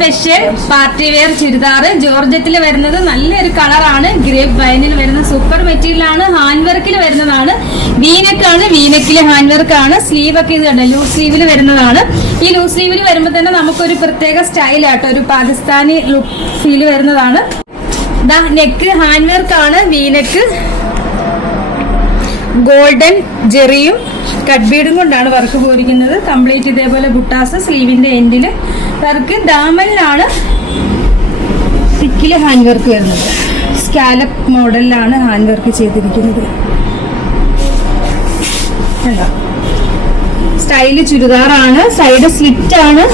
Special party wear churidar ജോർജറ്റിൽ വരുന്നത് നല്ലൊരു കളറാണ്. ഗ്രേപ്പ് വൈനിൽ വരുന്ന സൂപ്പർ മെറ്റീരിയൽ ആണ്. ഹാൻഡ് വർക്കിൽ വരുന്നതാണ്. വീനെക്കാണ്. വീനെക്കില് ഹാൻഡ് വർക്കാണ്. സ്ലീവ് ഒക്കെ ഇത് കണ്ട ലൂസ് സ്ലീവിൽ വരുന്നതാണ്. ഈ ലൂസ് സ്ലീവിൽ വരുമ്പോൾ തന്നെ നമുക്കൊരു പ്രത്യേക സ്റ്റൈലാട്ടോ, ഒരു പാകിസ്ഥാനി ലുക്ക് ഫീൽ വരുന്നതാണ്. നെക്ക് ഹാൻഡ് വർക്കാണ്. വീനെക്ക് ഗോൾഡൻ ജെറിയും കട്ട് ബീഡും കൊണ്ടാണ് വർക്ക് പോയിരിക്കുന്നത്. കംപ്ലീറ്റ് ഇതേപോലെ ബുട്ടാസ് സ്ലീവിന്റെ എൻഡില് വർക്ക്. ഡാമനിലാണ് തിക്കില് ഹാൻഡ് വർക്ക് വരുന്നത്. സ്കാലപ്പ് മോഡലിലാണ് ഹാൻഡ് വർക്ക് ചെയ്തിരിക്കുന്നത്. സ്റ്റൈല് ചുരിദാറാണ്. സൈഡ് സ്ലിറ്റ് ആണ്.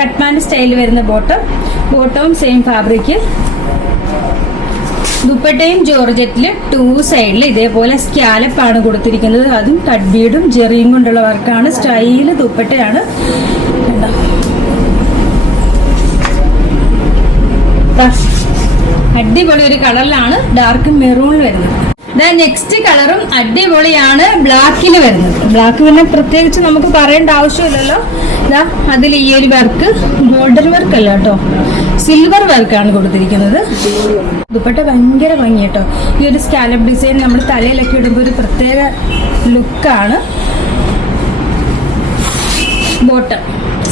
കട്ട്മാൻഡ് സ്റ്റൈൽ വരുന്ന ബോട്ടവും സെയിം ഫാബ്രിക്. ദുപ്പട്ടയും ജോർജറ്റില് 2 സൈഡിൽ ഇതേപോലെ സ്കാലപ്പ് ആണ് കൊടുത്തിരിക്കുന്നത്. അതും കട്ട് ബീഡും ജെറിയും കൊണ്ടുള്ള വർക്കാണ്. സ്റ്റൈല് ദുപ്പട്ടയാണ്. അടിപൊളി ഒരു കളറിലാണ് ഡാർക്ക് മെറൂണിൽ വരുന്നത്. നെക്സ്റ്റ് കളറും അടിപൊളിയാണ്. ബ്ലാക്കിൽ വരുന്നത്. ബ്ലാക്ക് പിന്നെ പ്രത്യേകിച്ച് നമുക്ക് പറയേണ്ട ആവശ്യമില്ലല്ലോ. അതിൽ ഈ ഒരു വർക്ക് ഗോൾഡൻ വർക്ക് അല്ല കേട്ടോ, സിൽവർ വർക്കാണ് കൊടുത്തിരിക്കുന്നത്. ദുപ്പട്ട ഭയങ്കര ഭംഗി കേട്ടോ. ഈ ഒരു സ്കാലപ്പ് ഡിസൈൻ നമ്മൾ തലയിലൊക്കെ ഇടുമ്പോൾ ഒരു പ്രത്യേക ലുക്കാണ്. ബോട്ടം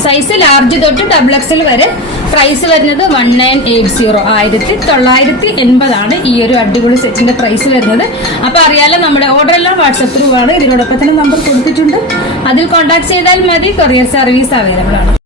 സൈസ് ലാർജ് തൊട്ട് XXL വരെ. പ്രൈസ് വരുന്നത് 1980 1980 ഈ ഒരു അടിപൊളി സെറ്റിന്റെ പ്രൈസ് വരുന്നത്. അപ്പൊ അറിയാലോ, നമ്മുടെ ഓർഡർ എല്ലാം വാട്സപ്പ് ത്രൂ ആണ്. ഇതിനോടൊപ്പം തന്നെ നമ്പർ കൊടുത്തിട്ടുണ്ട്. അതിൽ കോൺടാക്ട് ചെയ്താൽ മതി. കൊറിയർ സർവീസ് അവൈലബിൾ ആണ്.